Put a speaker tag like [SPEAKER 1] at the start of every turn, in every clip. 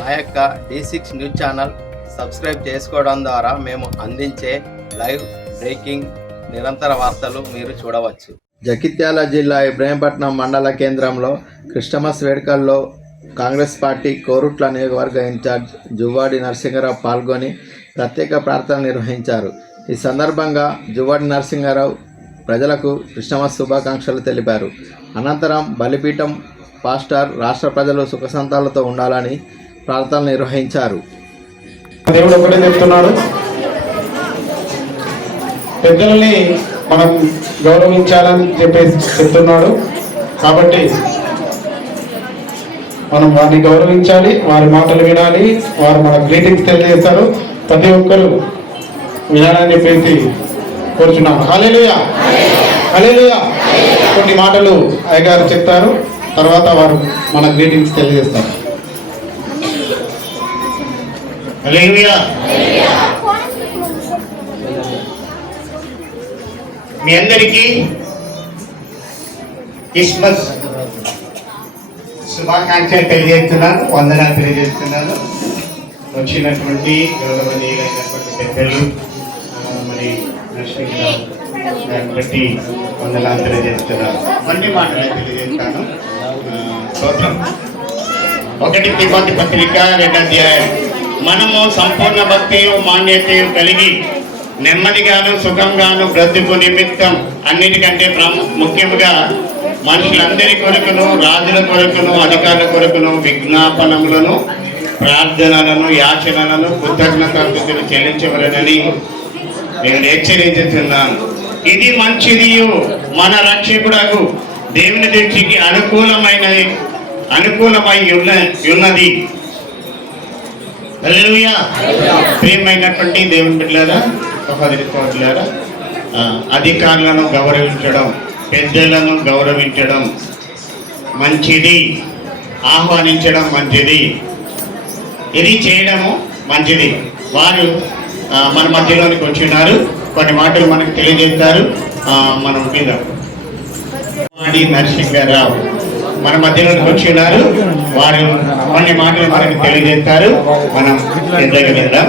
[SPEAKER 1] మా యొక్క D six news channel subscribe చేసుకోవడం ద్వారా మేము అందించే లైవ్ బ్రేకింగ్ నిరంతర వార్తలు మీరు చూడవచ్చు. జగిత్యాల జిల్లా ఇబ్రహీంపట్నం మండల కేంద్రంలో క్రిస్టమస్ వేడుకల్లో కాంగ్రెస్ పార్టీ కోరుట్ల నియోజకవర్గ ఇన్ఛార్జ్ జువ్వాడి నరసింహరావు పాల్గొని ప్రత్యేక ప్రార్థనలు నిర్వహించారు. ఈ సందర్భంగా జువ్వాడి నరసింహారావు ప్రజలకు క్రిస్టమస్ శుభాకాంక్షలు తెలిపారు. అనంతరం బలిపీఠం పాస్టర్ రాష్ట్ర ప్రజలు సుఖసంతాలతో ఉండాలని ప్రార్థనలు నిర్వహించారు.
[SPEAKER 2] దేవుడు ఒకటే చెప్తున్నాడు. పెద్దల్ని మనం గౌరవించాలని చెప్పేసి చెప్తున్నాడు. కాబట్టి మనం వారిని గౌరవించాలి వారి మాటలు వినాలి వారు మన గ్రీటింగ్స్ తెలియజేస్తారు. ప్రతి ఒక్కరు వినాలని చెప్పేసి కోరుచున్నాం. హలేలుయా హలేలుయా కొన్ని మాటలు అయ్యగారు చెప్తారు. తర్వాత వారు మన గ్రీటింగ్స్ తెలియజేస్తారు.
[SPEAKER 3] మీ అందరికీ క్రిస్మస్ శుభాకాంక్షలు తెలియజేస్తున్నాను వందనాలు తెలియజేస్తున్నాను. వచ్చినటువంటి గౌరవనీయులైనటువంటి పెద్దలు మరి దాన్ని బట్టి వందనాలు తెలియజేస్తున్నాను. కొన్ని మాటలు తెలియజేస్తాను. ఒకటి తిమ్మతి పత్రిక రెండు అధ్యాయం. మనము సంపూర్ణ భక్తియు మాన్యతయు కలిగి నెమ్మదిగాను సుఖంగాను బ్రతుకు నిమిత్తం అన్నిటికంటే ముఖ్యంగా మనుషులందరి కొరకును రాజుల కొరకును అధికారుల కొరకును విజ్ఞాపనములను ప్రార్థనలను యాచనలను కృతజ్ఞతలు చెల్లించవలనని నేను హెచ్చరించుతున్నాను ఇది మంచిదియు మన రక్షకుడకు దేవుని దృష్టికి అనుకూలమైనది అనుకూలమై ఉన్న ఉన్నది. ప్రియమైనటువంటి దేవుని బిడ్డలారా సహోదరి అధికారులను గౌరవించడం పెద్దలను గౌరవించడం మంచిది. ఆహ్వానించడం మంచిది. ఇది చేయడము మంచిది. వారు మన మధ్యలోనికి వచ్చినారు. కొన్ని మాటలు మనకు తెలియజేస్తారు. మనం మీద వాడి నరసింహారావు. మన మధ్యలోకి వచ్చినారు వారు కొన్ని మాటలు మనకు తెలియజేస్తారు. మనం వెళ్దాం.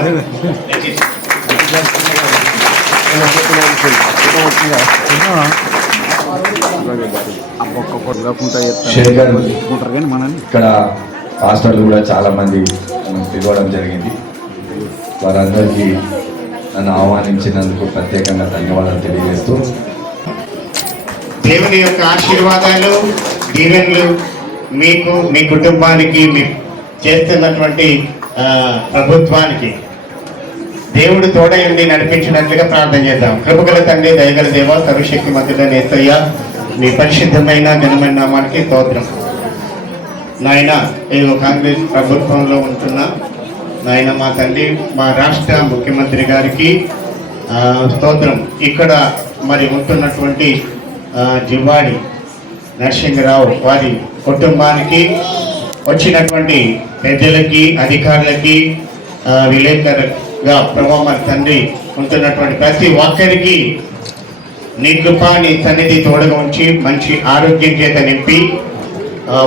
[SPEAKER 4] ఇక్కడ హాస్టల్ కూడా చాలా మంది పిలవడం జరిగింది. వారందరికీ నన్ను ఆహ్వానించినందుకు ప్రత్యేకంగా ధన్యవాదాలు తెలియజేస్తూ.
[SPEAKER 3] దేవుని యొక్క ఆశీర్వాదాలు దీవెనలు మీకు మీ కుటుంబానికి మీ చేస్తున్నటువంటి ప్రభుత్వానికి దేవుడు తోడయండి నడిపించినట్లుగా ప్రార్థన చేద్దాం. కృపగల తండ్రి దయగల దేవ సర్వశక్తి మధ్యలో నేతయ్య మీ పరిశుద్ధమైన ఘనమైన నామానికి స్తోత్రం. నాయన నేను కాంగ్రెస్ ప్రభుత్వంలో ఉంటున్నా నాయన మా తండ్రి మా రాష్ట్ర ముఖ్యమంత్రి గారికి స్తోత్రం. ఇక్కడ మరి ఉంటున్నటువంటి జివాడి నరసింహరావు వారి కుటుంబానికి వచ్చినటువంటి పెద్దలకి అధికారులకి విలేకరుగా ప్రభావ తండ్రి ఉంటున్నటువంటి ప్రతి ఒక్కరికి నీ కృప నీ సన్నిధి తోడుగా ఉంచి మంచి ఆరోగ్యం చేత నింపి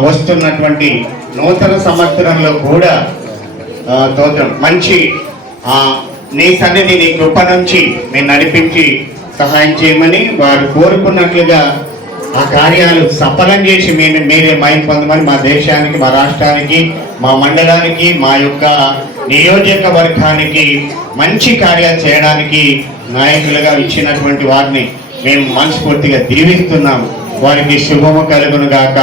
[SPEAKER 3] వస్తున్నటువంటి నూతన సంవత్సరంలో కూడా తోత్రం మంచి నీ సన్నిధి నీ కృప నుంచి నేను నడిపించి సహాయం చేయమని వారు కోరుకున్నట్లుగా ఆ కార్యాలు సఫలం చేసి మీరు మీరే మైం పొందమని మా దేశానికి మా రాష్ట్రానికి మా మండలానికి మా యొక్క నియోజకవర్గానికి మంచి కార్యాలు చేయడానికి నాయకులుగా ఇచ్చినటువంటి వారిని మేము మనస్ఫూర్తిగా దీవిస్తున్నాము. వారికి శుభము కలుగును గాక.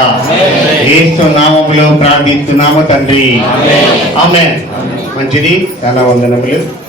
[SPEAKER 3] ఏసు నామములో ప్రార్థిస్తున్నాము తండ్రి. ఆమె మంచిది. చాలా వందనములు.